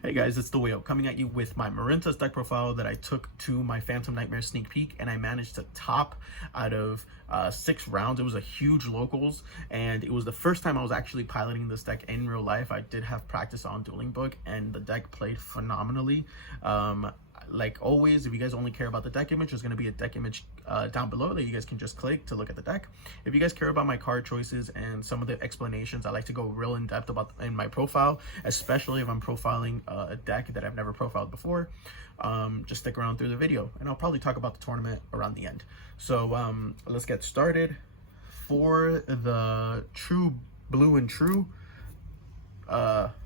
Hey guys, it's the Whale coming at you with my Marincess deck profile that I took to my Phantom Nightmare sneak peek, and I managed to top out of 6 rounds. It was a huge locals, and it was the first time I was actually piloting this deck in real life. I did have practice on Dueling Book, and the deck played phenomenally. Like always, if you guys only care about the deck image, there's going to be a deck image down below that you guys can just click to look at the deck. If you guys care about my card choices and some of the explanations, I like to go real in depth about in my profile, especially if I'm profiling a deck that I've never profiled before. Just stick around through the video, and I'll probably talk about the tournament around the end. So let's get started. For the true blue and true,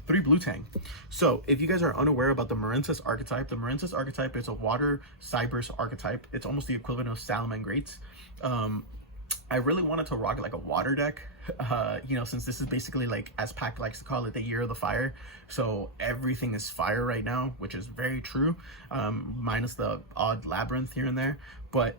3 blue tang. So if you guys are unaware about the Marincess archetype, the Marincess archetype is a water cyberse archetype. It's almost the equivalent of Salamangreats. I really wanted to rock like a water deck, you know, since this is basically, like, as Pac likes to call it, the year of the fire. So everything is fire right now, which is very true, minus the odd labyrinth here and there. But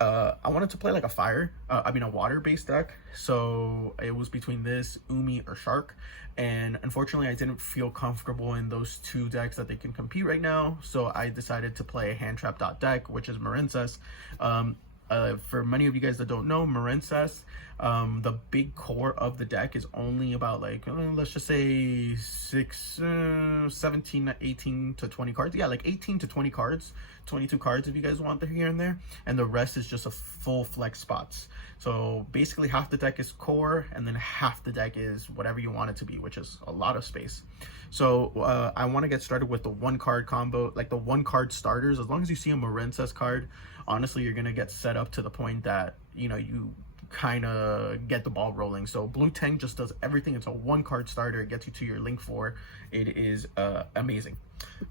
I wanted to play like a water-based deck. So it was between this, Umi, or Shark. And unfortunately, I didn't feel comfortable in those 2 decks that they can compete right now. So I decided to play a hand trap deck, which is Marincess. For many of you guys that don't know, Marincess, the big core of the deck is only about, like, let's just say 17, 18 to 20 cards. Yeah, like 18 to 20 cards, 22 cards if you guys want here and there. And the rest is just a full flex spots. So basically half the deck is core, and then half the deck is whatever you want it to be, which is a lot of space. So I want to get started with the 1-card combo, like the 1-card starters. As long as you see a Marincess card, honestly, you're going to get set up to the point that, you know, you kind of get the ball rolling. So Blue Tang just does everything. It's a 1-card starter. It gets you to your link 4. It is amazing.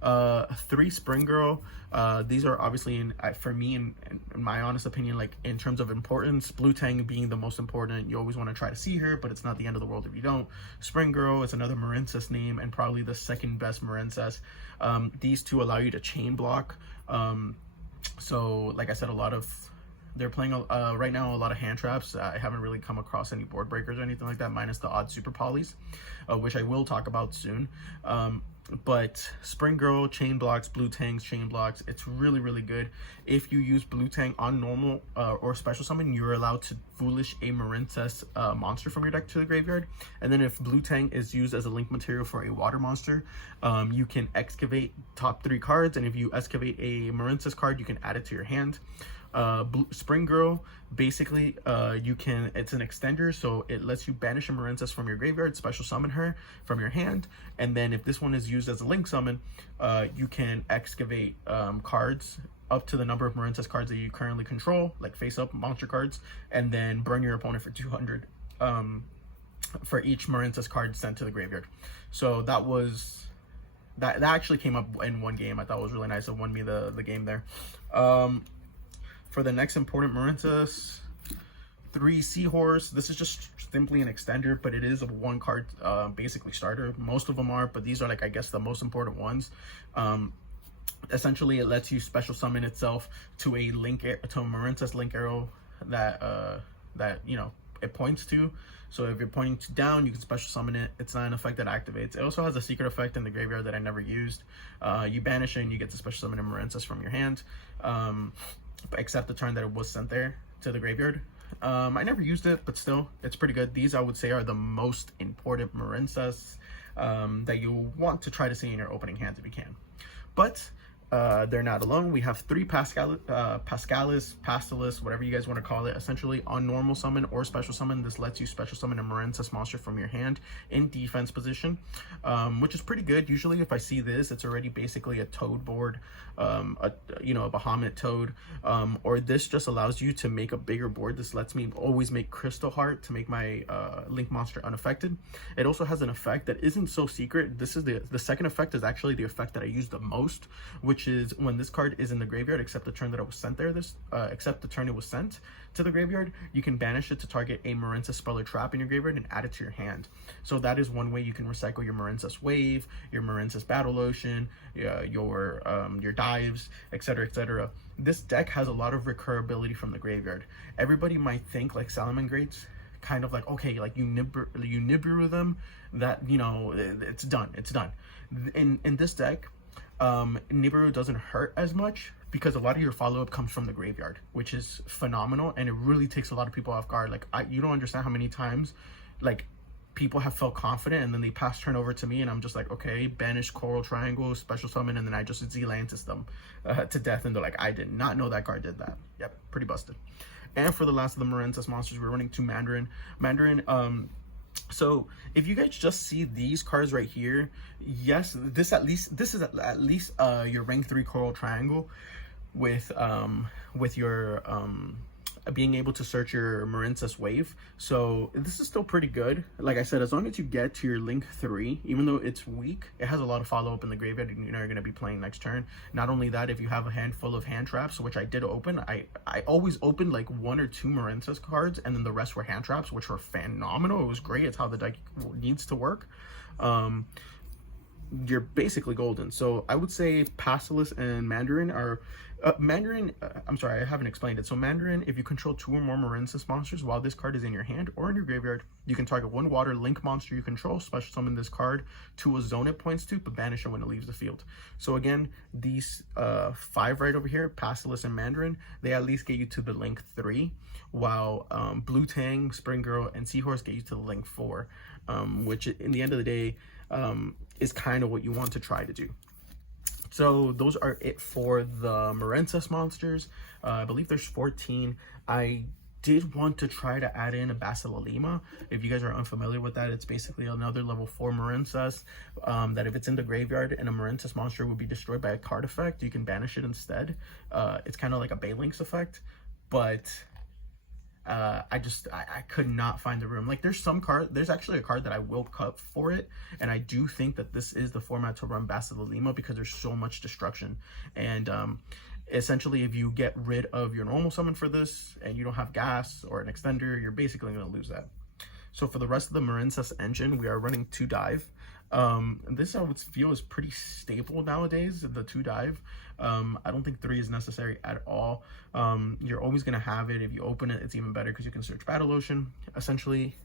3 Spring Girl. These are obviously, for me, in my honest opinion, like in terms of importance, Blue Tang being the most important. You always want to try to see her, but it's not the end of the world if you don't. Spring Girl is another Marincess name, and probably the second best Marincess. These 2 allow you to chain block. So like I said, they're playing right now a lot of hand traps. I haven't really come across any board breakers or anything like that, minus the odd super polys, which I will talk about soon. But Spring Girl chain blocks, Blue Tang's chain blocks. It's really, really good. If you use Blue Tang on normal or special summon, you're allowed to foolish a Marincess monster from your deck to the graveyard. And then if Blue Tang is used as a link material for a water monster, you can excavate top 3 cards. And if you excavate a Marincess card, you can add it to your hand. Spring Girl, basically, it's an extender, so it lets you banish a Marincess from your graveyard, special summon her from your hand, and then if this one is used as a link summon, you can excavate cards up to the number of Marincess cards that you currently control, like face-up monster cards, and then burn your opponent for 200 for each Marincess card sent to the graveyard. So that actually came up in one game. I thought it was really nice. It won me the game there. For the next important Marincess, 3 Seahorse. This is just simply an extender, but it is a 1-card basically starter. Most of them are, but these are, like, I guess the most important ones. Essentially, it lets you special summon itself to a Marincess link arrow that you know it points to. So if you're pointing to down, you can special summon it. It's not an effect that activates. It also has a secret effect in the graveyard that I never used. You banish it and you get to special summon a Marincess from your hand. Except the turn that it was sent there to the graveyard. I never used it, but still, it's pretty good. These, I would say, are the most important Marincess that you want to try to see in your opening hands if you can. But they're not alone. We have 3 Pastalis, whatever you guys want to call it. Essentially, on normal summon or special summon, this lets you special summon a Marincess monster from your hand in defense position, which is pretty good. Usually, if I see this, it's already basically a toad board, a Bahamut toad, or this just allows you to make a bigger board. This lets me always make Crystal Heart to make my link monster unaffected. It also has an effect that isn't so secret. This is the second effect is actually the effect that I use the most, which is when this card is in the graveyard, except the turn that it was sent there, except the turn it was sent to the graveyard, you can banish it to target a Marincess spell or trap in your graveyard and add it to your hand. So that is one way you can recycle your Marincess Wave, your Marincess Battle Ocean, your dives, etc., etc. This deck has a lot of recurability from the graveyard. Everybody might think like Salamangreats, kind of like, okay, like you Nibiru them, that, you know, it's done. In this deck, Nibiru doesn't hurt as much because a lot of your follow-up comes from the graveyard, which is phenomenal, and it really takes a lot of people off guard. Like, you don't understand how many times, like, people have felt confident and then they pass turn over to me and I'm just like, okay, banish Coral Triangle, special summon, and then I just Zealantis them to death, and they're like, I did not know that card did that. Yep, pretty busted. And for the last of the Marincess monsters, we're running 2 Mandarin. So if you guys just see these cards right here, yes, this is at least your rank 3 Coral Triangle with your being able to search your Marincess wave. So this is still pretty good. Like I said, as long as you get to your link 3, even though it's weak, it has a lot of follow-up in the graveyard, and you're going to be playing next turn. Not only that, if you have a handful of hand traps, which I did open, I always opened like 1 or 2 Marincess cards, and then the rest were hand traps, which were phenomenal. It was great. It's how the deck needs to work. You're basically golden. So I would say Pastilus and Mandarin are I'm sorry, I haven't explained it. So Mandarin, if you control 2 or more Marincess monsters while this card is in your hand or in your graveyard, you can target 1 water link monster you control, special summon this card to a zone it points to, but banish it when it leaves the field. So again, these 5 right over here, Pastilus and Mandarin, they at least get you to the link 3, while Blue Tang, Spring Girl, and Seahorse get you to the link 4, which in the end of the day is kind of what you want to try to do. So those are it for the Marincess monsters. I believe there's 14. I did want to try to add in a Basilalima. If you guys are unfamiliar with that, it's basically another level 4 Marincess that if it's in the graveyard and a Marincess monster would be destroyed by a card effect, you can banish it instead. It's kind of like a Balinx effect, but I could not find the room. Like, there's actually a card that I will cut for it, and I do think that this is the format to run Basilalima because there's so much destruction. And essentially, if you get rid of your normal summon for this and you don't have gas or an extender, you're basically going to lose that. So for the rest of the Marincess engine, we are running 2 dive. This I would feel is pretty stable nowadays, the 2 dive. I don't think 3 is necessary at all. You're always going to have it. If you open it, it's even better because you can search Battle Ocean. Essentially,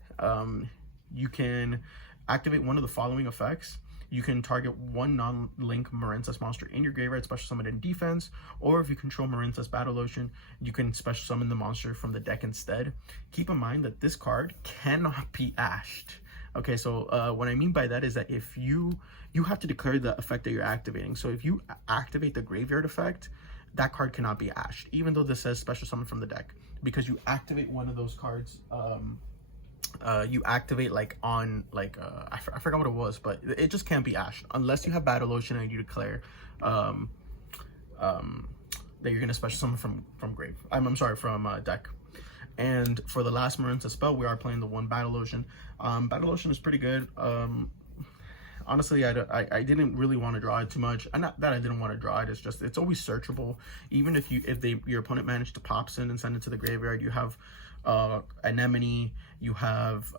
you can activate one of the following effects. You can target 1 non-link Marincess monster in your graveyard, special summon in defense, or if you control Marincess Battle Ocean, you can special summon the monster from the deck instead. Keep in mind that this card cannot be ashed. Okay, so what I mean by that is that if you have to declare the effect that you're activating. So if you activate the graveyard effect, that card cannot be ashed, even though this says special summon from the deck, because you activate one of those cards. You activate like on like I forgot what it was, but it just can't be ashed unless you have Battle Ocean and you declare that you're gonna special summon from grave. I'm sorry, from deck. And for the last Marincess spell, we are playing the 1 Battle Ocean. Battle Ocean is pretty good. Honestly, I didn't really want to draw it too much. And not that I didn't want to draw it, it's just, it's always searchable. Even if your opponent managed to pop in and send it to the graveyard, you have Anemone, you have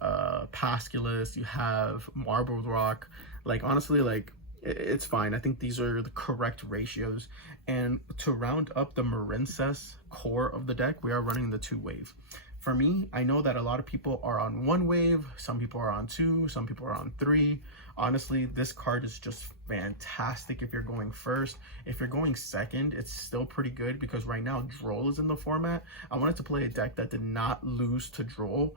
Pasculus, you have Marbled Rock. Like, honestly, like, it's fine. I think these are the correct ratios. And to round up the Marincess core of the deck, we are running the 2 wave. For me, I know that a lot of people are on 1 wave, some people are on 2, some people are on 3. Honestly, this card is just fantastic if you're going first. If you're going second, it's still pretty good because right now Droll is in the format. I wanted to play a deck that did not lose to Droll,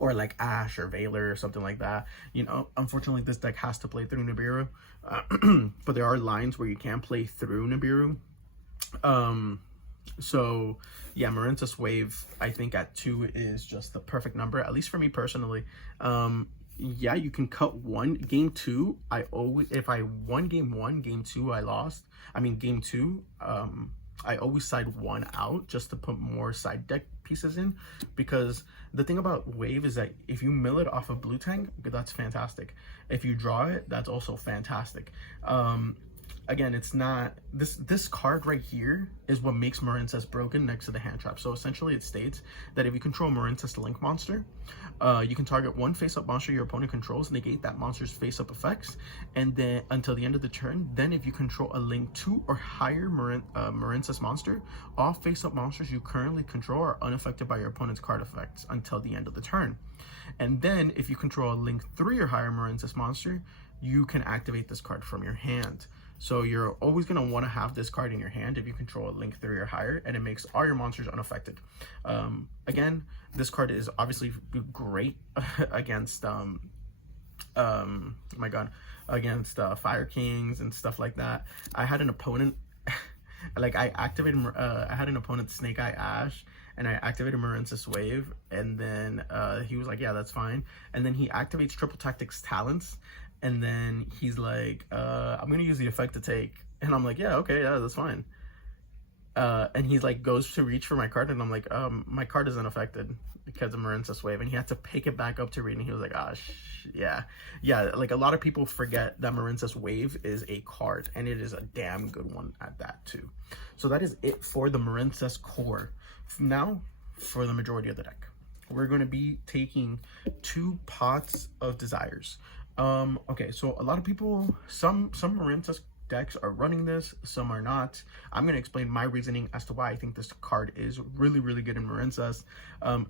or like Ash or Valor or something like that. You know, unfortunately, this deck has to play through Nibiru, but there are lines where you can play through Nibiru. So yeah, Marincess wave, I think at 2 is just the perfect number, at least for me personally. Yeah, you can cut 1. Game 2, if I won game 1, game 2 I lost. I mean, game 2, I always side 1 out just to put more side deck pieces in, because the thing about wave is that if you mill it off of Blue Tang, that's fantastic. If you draw it, that's also fantastic. Again, it's not this card right here is what makes Marincess broken next to the hand trap. So essentially it states that if you control Marincess link monster, you can target 1 face-up monster your opponent controls, negate that monster's face-up effects, and then until the end of the turn. Then if you control a link 2 or higher Marincess monster, all face-up monsters you currently control are unaffected by your opponent's card effects until the end of the turn. And then if you control a link 3 or higher Marincess monster, you can activate this card from your hand. So you're always going to want to have this card in your hand if you control a link 3 or higher, and it makes all your monsters unaffected. Again, this card is obviously great against my god, against Fire Kings and stuff like that. I had an opponent like I had an opponent Snake Eye Ash, and I activated Marincess Wave, and then he was like, yeah, that's fine. And then he activates Triple Tactics Talents, and then he's like, I'm gonna use the effect to take. And I'm like, yeah, okay, yeah, that's fine. And he's like, goes to reach for my card, and I'm like, my card is unaffected because of Marincess Wave. And he had to pick it back up to read, and he was like, yeah, like a lot of people forget that Marincess Wave is a card, and it is a damn good one at that too. So that is it for the Marincess core. Now, for the majority of the deck, we're going to be taking 2 pots of Desires. Okay, so a lot of people, some Marincess decks are running this, some are not. I'm going to explain my reasoning as to why I think this card is really, really good in Marincess.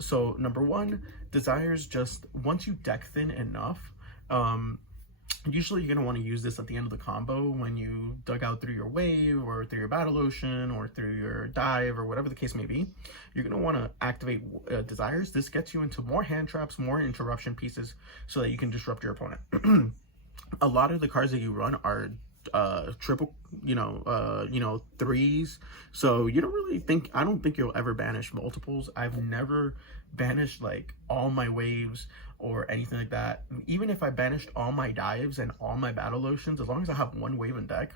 So number 1, Desires, just once you deck thin enough, usually you're going to want to use this at the end of the combo when you dug out through your wave or through your battle ocean or through your dive or whatever the case may be. You're going to want to activate Desires. This gets you into more hand traps, more interruption pieces, so that you can disrupt your opponent. A lot of the cards that you run are triple, threes, so you don't really think, I don't think you'll ever banish multiples. I've never banished like all my waves or anything like that. Even if I banished all my dives and all my battle oceans, as long as I have 1 wave in deck,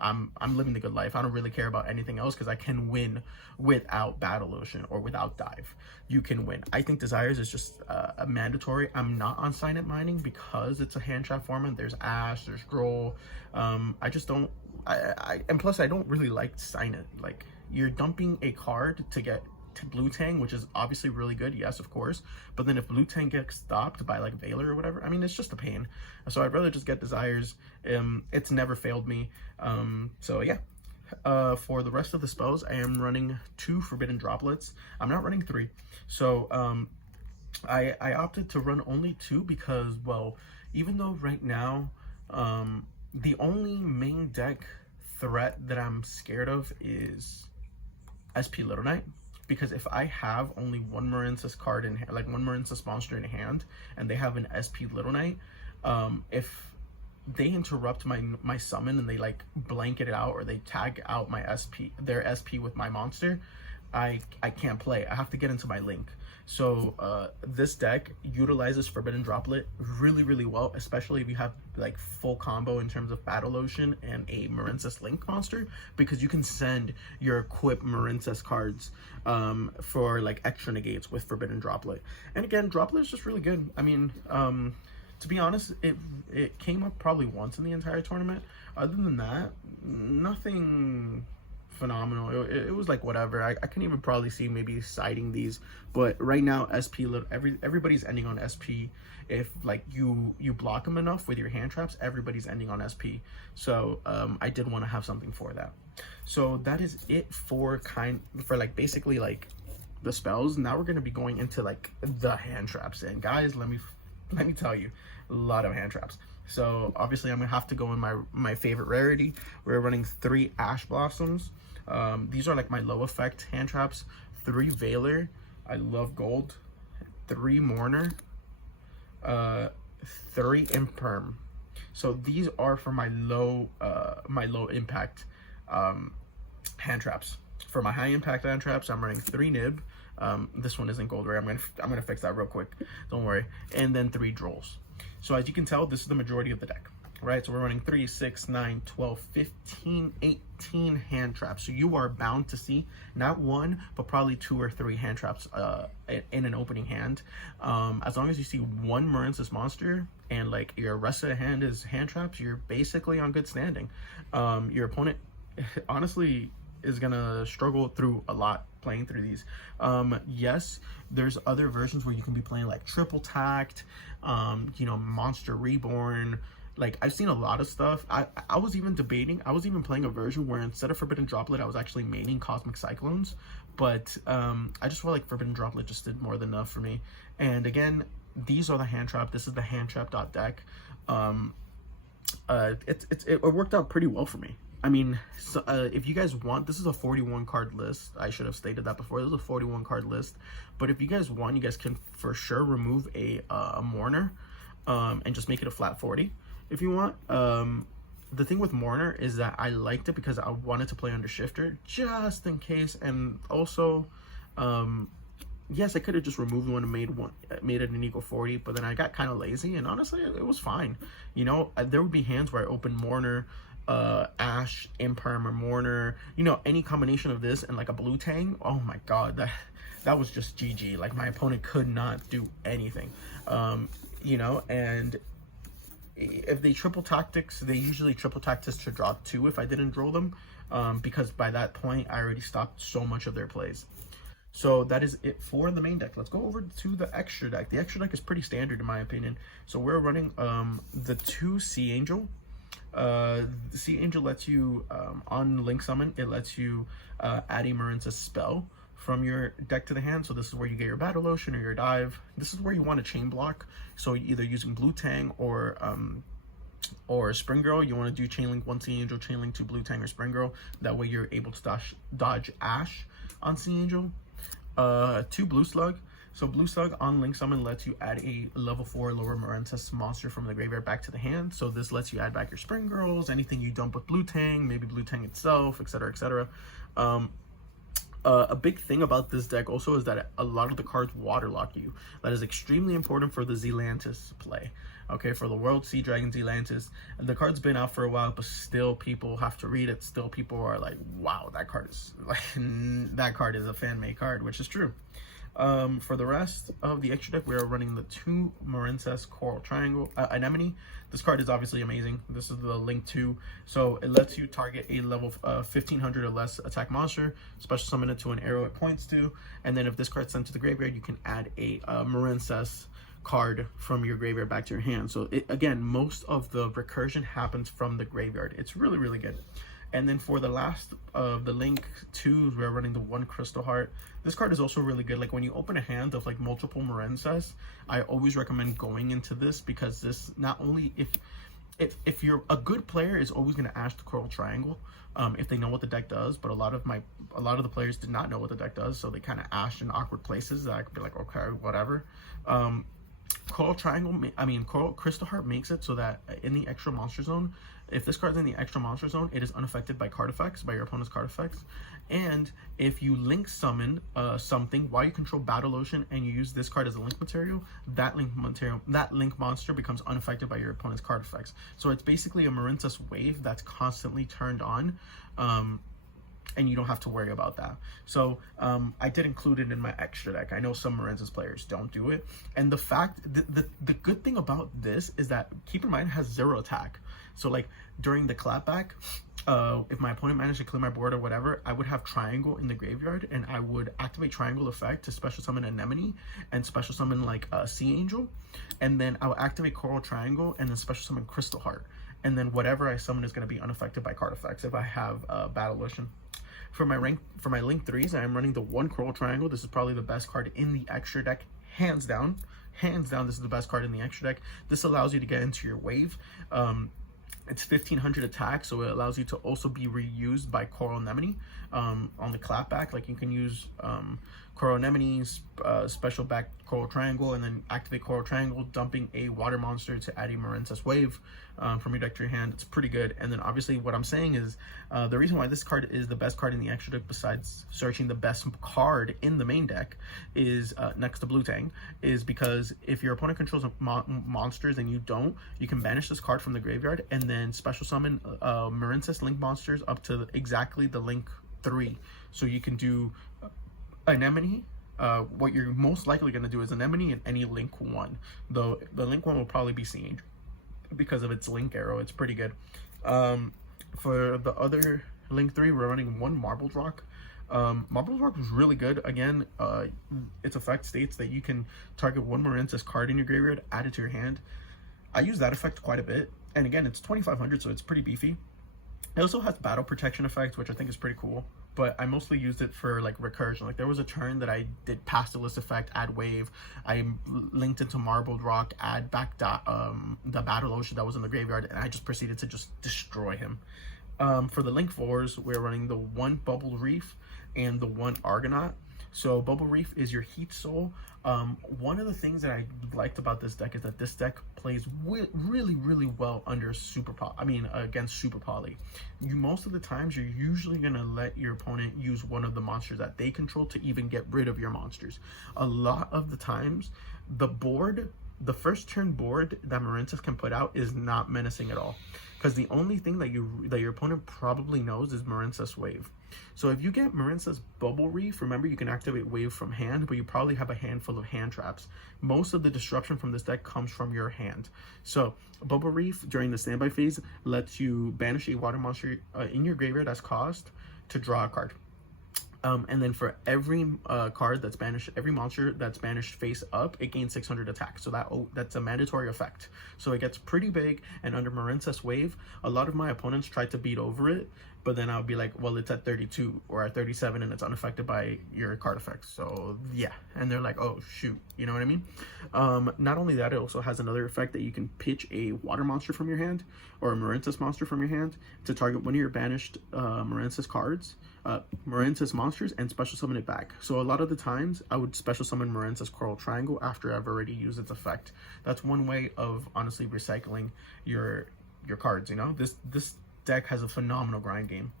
I'm living the good life. I don't really care about anything else because I can win without battle ocean or without dive. You can win. I think Desires is just a mandatory. I'm not on Signet Mining because it's a hand trap format. There's Ash, there's Droll. I just don't. And plus I don't really like Signet. Like, you're dumping a card to get to Blue Tang, which is obviously really good, yes, of course, but then if Blue Tang gets stopped by like Veiler or whatever, I mean, it's just a pain. So I'd rather just get Desires. It's never failed me. So yeah, for the rest of the spells, I am running 2 Forbidden Droplets. I'm not running 3. So I opted to run only 2 because, well, even though right now the only main deck threat that I'm scared of is SP Little Knight. Because if I have only 1 Marincess card in hand, like 1 Marincess monster in hand, and they have an SP Little Knight, if they interrupt my summon and they like blanket it out, or they tag out my their SP with my monster, I can't play. I have to get into my link. So this deck utilizes Forbidden Droplet really, really well, especially if you have like full combo in terms of Battle Ocean and a Marincess Link monster, because you can send your equipped Marincess cards for like extra negates with Forbidden Droplet. And again, Droplet is just really good. I mean, to be honest, it came up probably once in the entire tournament. Other than that, nothing phenomenal. It was like whatever. I can even probably see maybe siding these, but right now SP everybody's ending on SP. If like you block them enough with your hand traps, everybody's ending on SP. So I did want to have something for that. So that is it for like basically like the spells. Now we're going to be going into like the hand traps, and guys, let me tell you, a lot of hand traps. So obviously I'm gonna have to go in my favorite rarity. We're running 3 Ash Blossoms. These are like my low effect hand traps. 3 Veiler. I love gold. 3 Mourner. 3 Imperm. So these are for my low impact hand traps. For my high impact hand traps, I'm running 3 Nib. This one isn't gold, right? I'm gonna fix that real quick. Don't worry. And then 3 Drolls. So as you can tell, this is the majority of the deck, right? So we're running 3, 6, 9, 12, 15, 18 hand traps. So you are bound to see not 1, but probably 2 or 3 hand traps in an opening hand. As long as you see 1 Marincess monster and like your rest of the hand is hand traps, you're basically on good standing. Your opponent honestly is gonna struggle through a lot playing through these. Yes, there's other versions where you can be playing like Triple Tact, Monster Reborn. Like, I've seen a lot of stuff. I was even playing a version where instead of Forbidden Droplet, I was actually maining Cosmic Cyclones, but I just felt like Forbidden Droplet just did more than enough for me. And again, these are the hand trap. This is the hand trap.deck. it worked out pretty well for me. I mean, so, if you guys want, this is a 41 card list. I should have stated that before. This is a 41 card list, but if you guys want, you guys can for sure remove a mourner, and just make it a flat 40 if you want. The thing with mourner is that I liked it because I wanted to play under shifter just in case, and also, yes, I could have just removed one and made it an equal 40, but then I got kind of lazy, and honestly, it was fine. You know, there would be hands where I opened mourner, Ash, Imperm, or mourner, you know, any combination of this and like a blue tang. Oh my god, that was just GG. Like, my opponent could not do anything. You know, and if they triple tactics, they usually triple tactics to draw 2 if I didn't draw them, because by that point I already stopped so much of their plays. So that is it for the main deck. Let's go over to the extra deck. The extra deck is pretty standard in my opinion. So we're running the 2 Sea Angel. The Sea Angel lets you, on Link Summon, it lets you add a Marincess spell from your deck to the hand. So this is where you get your Battle Ocean or your Dive. This is where you want to chain block. So either using Blue Tang or Spring Girl, you want to do Chain Link 1 Sea Angel, Chain Link 2 Blue Tang or Spring Girl. That way you're able to dodge Ash on Sea Angel. 2 Blue Slug. So Blue Slug on Link Summon lets you add a level 4 lower Marincess monster from the graveyard back to the hand. So this lets you add back your Spring Girls, anything you dump with Blue Tang, maybe Blue Tang itself, etc., etc. A big thing about this deck also is that a lot of the cards waterlock you. That is extremely important for the Zealantis play. Okay, for the World Sea Dragon Zealantis. And the card's been out for a while, but still people have to read it. Still people are like, wow, that card is like that card is a fan-made card, which is true. For the rest of the extra deck, we are running the 2 Marincess Coral Triangle Anemone. This card is obviously amazing. This is the Link 2, so it lets you target a level 1500 or less attack monster, special summon it to an arrow it points to, and then if this card's sent to the graveyard, you can add a Marincess card from your graveyard back to your hand. So again, most of the recursion happens from the graveyard. It's really, really good. And then for the last of the Link 2, we're running the 1 Crystal Heart. This card is also really good. Like, when you open a hand of like multiple Marincess, I always recommend going into this, because this, not only if you're a good player, is always going to Ash the Coral Triangle, if they know what the deck does. But a lot of the players did not know what the deck does, so they kind of Ash in awkward places that I could be like, okay, whatever. Coral Crystal Heart makes it so that in the extra monster zone, if this card's in the extra monster zone, it is unaffected by card effects, by your opponent's card effects. And if you link summon something while you control Battle Ocean and you use this card as a link material, that link monster becomes unaffected by your opponent's card effects. So it's basically a Marincess wave that's constantly turned on. And you don't have to worry about that. So I did include it in my extra deck. I know some Marincess players don't do it. And the good thing about this is that, keep in mind, it has 0 attack. So like during the clapback, if my opponent managed to clear my board or whatever, I would have Triangle in the graveyard, and I would activate Triangle effect to special summon Anemone and special summon like Sea Angel. And then I would activate Coral Triangle and then special summon Crystal Heart. And then whatever I summon is going to be unaffected by card effects if I have Battle Ocean. For my Link 3s, I am running the 1 Coral Triangle. This is probably the best card in the extra deck, hands down. Hands down, this is the best card in the extra deck. This allows you to get into your wave. It's 1500 attack, so it allows you to also be reused by Coral Anemone on the clapback. Like, you can use Coral Anemone's special back Coral Triangle, and then activate Coral Triangle, dumping a water monster to add a Marincess wave from your deck to your hand. It's pretty good. And then obviously what I'm saying is the reason why this card is the best card in the extra deck, besides searching the best card in the main deck, is next to Blue Tang, is because if your opponent controls monsters and you don't, you can banish this card from the graveyard and then special summon Marincess link monsters up to exactly the Link 3. So you can do Anemone. What you're most likely going to do is Anemone and any Link 1. Though the Link 1 will probably be Sea Angel because of its Link Arrow. It's pretty good. For the other Link 3, we're running 1 Marbled Rock. Marbled Rock was really good. Again, its effect states that you can target 1 Marincess card in your graveyard, add it to your hand. I use that effect quite a bit. And again, it's 2500, so it's pretty beefy. It also has battle protection effect, which I think is pretty cool. but I mostly used it for like recursion. Like there was a turn that I did pass the list effect, add wave. I linked into Marbled Rock, add back the Battle Ocean that was in the graveyard, and I just proceeded to just destroy him. For the link 4s, we're running the 1 Bubble Reef and the 1 Argonaut. So Bubble Reef is your Heat Soul. One of the things that I liked about this deck is that this deck plays really, really well under against Super Poly. Most of the times, you're usually going to let your opponent use one of the monsters that they control to even get rid of your monsters. A lot of the times, the first turn board that Marincess can put out is not menacing at all, because the only thing that your opponent probably knows is Marincess Wave. So if you get Marincess Bubble Reef, remember you can activate Wave from hand, but you probably have a handful of hand traps. Most of the disruption from this deck comes from your hand. So Bubble Reef during the standby phase lets you banish a water monster in your graveyard as cost to draw a card. And then for every card that's banished, every monster that's banished face up, it gains 600 attack. So that's a mandatory effect. So it gets pretty big. And under Marincess Wave, a lot of my opponents tried to beat over it, but then I'll be like, well, it's at 32 or at 37 and it's unaffected by your card effects. So yeah, and they're like, oh shoot, you know what I mean? Not only that, it also has another effect that you can pitch a water monster from your hand or a Marincess monster from your hand to target one of your banished Marincess cards, Marincess monsters, and special summon it back. So a lot of the times I would special summon Marincess Coral Triangle after I've already used its effect. That's one way of honestly recycling your cards, you know? This deck has a phenomenal grind game.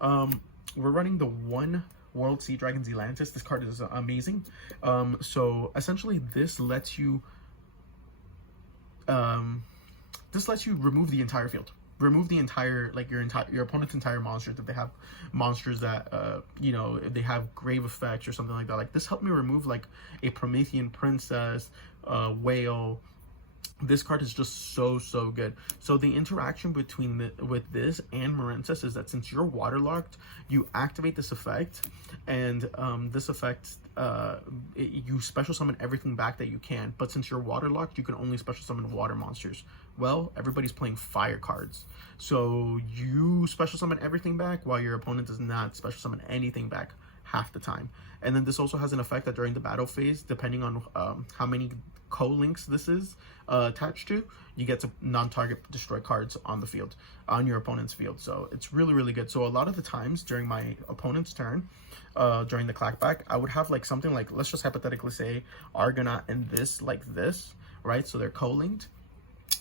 We're running the 1 World Sea Dragon Zealantis. This card is amazing. So essentially this lets you remove the entire field. Remove the entire, like your opponent's entire monsters. If they have monsters that you know, if they have grave effects or something like that. Like this helped me remove like a Promethean Princess, Whale. This card is just so good. So the interaction between with this and Marincess is that since you're waterlocked, you activate this effect, and this effect you special summon everything back that you can. But since you're waterlocked, you can only special summon water monsters. Well, everybody's playing fire cards, so you special summon everything back while your opponent does not special summon anything back half the time. And then this also has an effect that during the battle phase, depending on how many co-links this is attached to, you get to non-target destroy cards on the field, on your opponent's field. So it's really good. So a lot of the times during my opponent's turn, during the clackback, I would have like something like, let's just hypothetically say Argonaut and this, like this, right? So they're co-linked.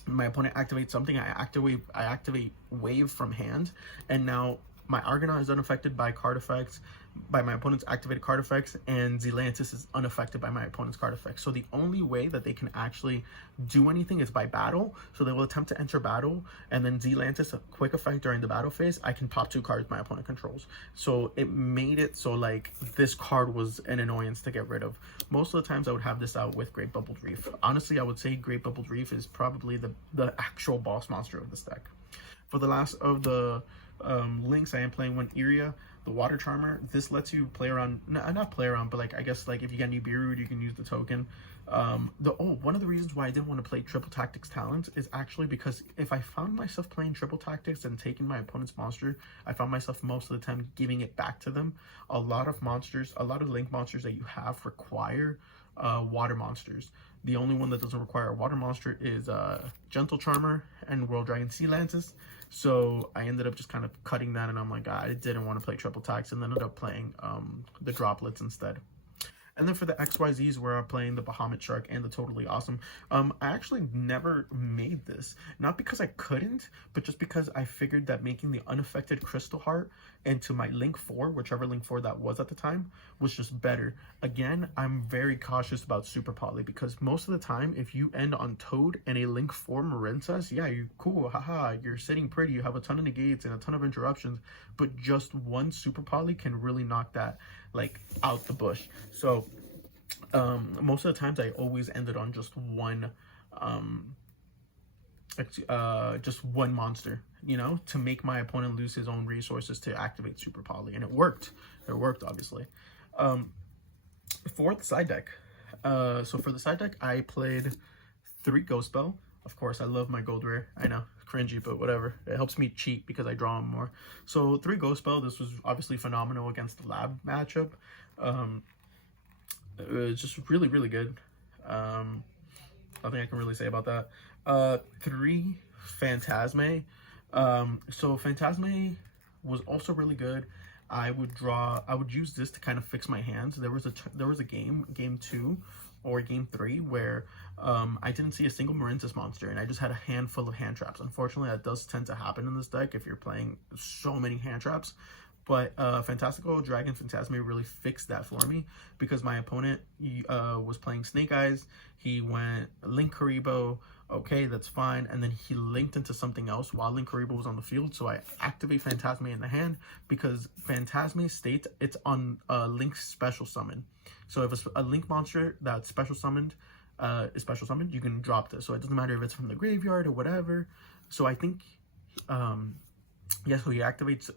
My opponent activates something, I activate Wave from hand, and now my Argonaut is unaffected by card effects, by my opponent's activated card effects, and Zealantis is unaffected by my opponent's card effects. So the only way that they can actually do anything is by battle. So they will attempt to enter battle, and then Zealantis, a quick effect during the battle phase, I can pop 2 cards my opponent controls. So it made it so like this card was an annoyance to get rid of. Most of the times I would have this out with Great Bubbled Reef. Honestly, I would say Great Bubbled Reef is probably the actual boss monster of this deck. For the last of the links, I am playing one Iria, the Water Charmer. This lets you play around, not play around, but like I guess like if you get Nibiru, you can use the token. One of the reasons why I didn't want to play Triple Tactics Talents is actually because if I found myself playing Triple Tactics and taking my opponent's monster, I found myself most of the time giving it back to them. A lot of link monsters that you have require water monsters. The only one that doesn't require a water monster is Gentle Charmer and World Dragon Zealantis. So I ended up just kind of cutting that, and I'm like, I didn't want to play Triple Tax, and then ended up playing the Droplets instead. And then for the XYZs, where I'm playing the Bahamut Shark and the Totally Awesome, I actually never made this. Not because I couldn't, but just because I figured that making the unaffected Crystal Heart into my Link 4, whichever Link 4 that was at the time, was just better. Again, I'm very cautious about Super Poly, because most of the time, if you end on Toad and a Link 4 Marincess, yeah, you're cool, haha, you're sitting pretty, you have a ton of negates and a ton of interruptions, but just one Super Poly can really knock that like out the bush. So most of the times I always ended on just one monster, you know, to make my opponent lose his own resources to activate Super Poly, and it worked obviously. For the side deck, I played 3 Ghost Bell, Of course, I love my gold rare. I know, cringy, but whatever. It helps me cheat because I draw them more. So 3 ghost spell. This was obviously phenomenal against the lab matchup. It was just really, really good. Nothing I can really say about that. 3 Phantasme. So Phantasme was also really good. I would use this to kind of fix my hands. There was a game 2 or game 3 where I didn't see a single Marincess monster and I just had a handful of hand traps. Unfortunately, that does tend to happen in this deck if you're playing so many hand traps. But Fantastical Dragon Phantasme really fixed that for me because my opponent was playing Snake Eyes. He went Link Karibo. Okay, that's fine. And then he linked into something else while Link Karibo was on the field. So I activate Phantasme in the hand because Phantasme states it's on Link's special summon. So if a Link monster that's special summoned is special summoned, you can drop this. So it doesn't matter if it's from the graveyard or whatever. So I think... yeah, so he activates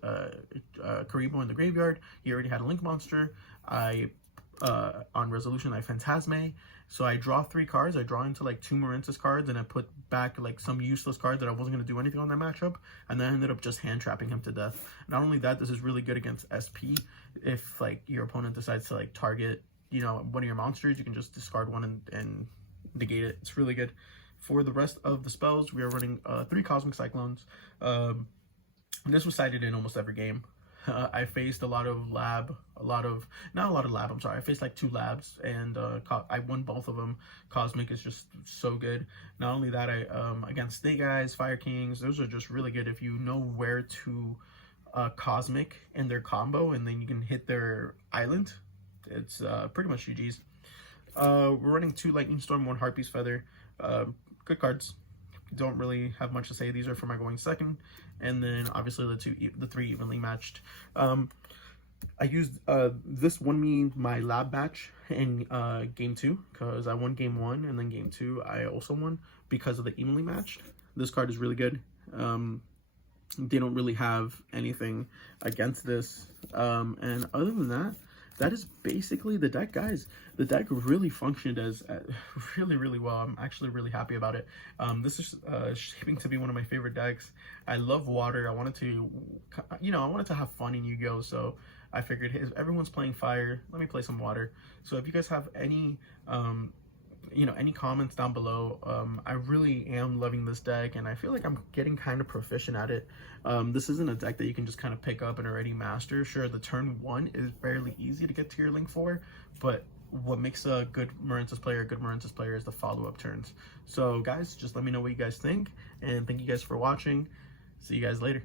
Karibo in the graveyard. He already had a Link monster. On resolution, I Phantasme. So I draw 3 cards. I draw into like 2 Marincess cards, and I put back like some useless cards that I wasn't going to do anything on that matchup. And then I ended up just hand trapping him to death. Not only that, this is really good against SP. If like your opponent decides to like target, you know, one of your monsters, you can just discard one and negate it. It's really good. For the rest of the spells, we are running 3 Cosmic Cyclones. This was cited in almost every game. I faced not a lot of lab, I'm sorry. I faced like 2 labs and I won both of them. Cosmic is just so good. Not only that, I against Snake Eyes, Fire Kings, those are just really good if you know where to Cosmic in their combo and then you can hit their island. It's pretty much GG's. We're running 2 Lightning Storm, 1 Harpy's Feather. Good cards. Don't really have much to say. These are for my going second, and then obviously the 3 evenly matched. I used this won me my lab match in game 2 because I won game 1, and then game 2 I also won because of the evenly matched. This card is really good. They don't really have anything against this, and other than that, that is basically the deck, guys. The deck really functioned as really well. I'm actually really happy about it. This is shaping to be one of my favorite decks. I love water. I wanted to have fun in Yu-Gi-Oh! So I figured, if everyone's playing fire, let me play some water. So if you guys have any any comments down below, I really am loving this deck and I feel like I'm getting kind of proficient at it. This isn't a deck that you can just kind of pick up and already master. Sure, the turn 1 is fairly easy to get to your Link 4, but what makes a good Marincess player is the follow-up turns. So guys, just let me know what you guys think, and thank you guys for watching. See you guys later.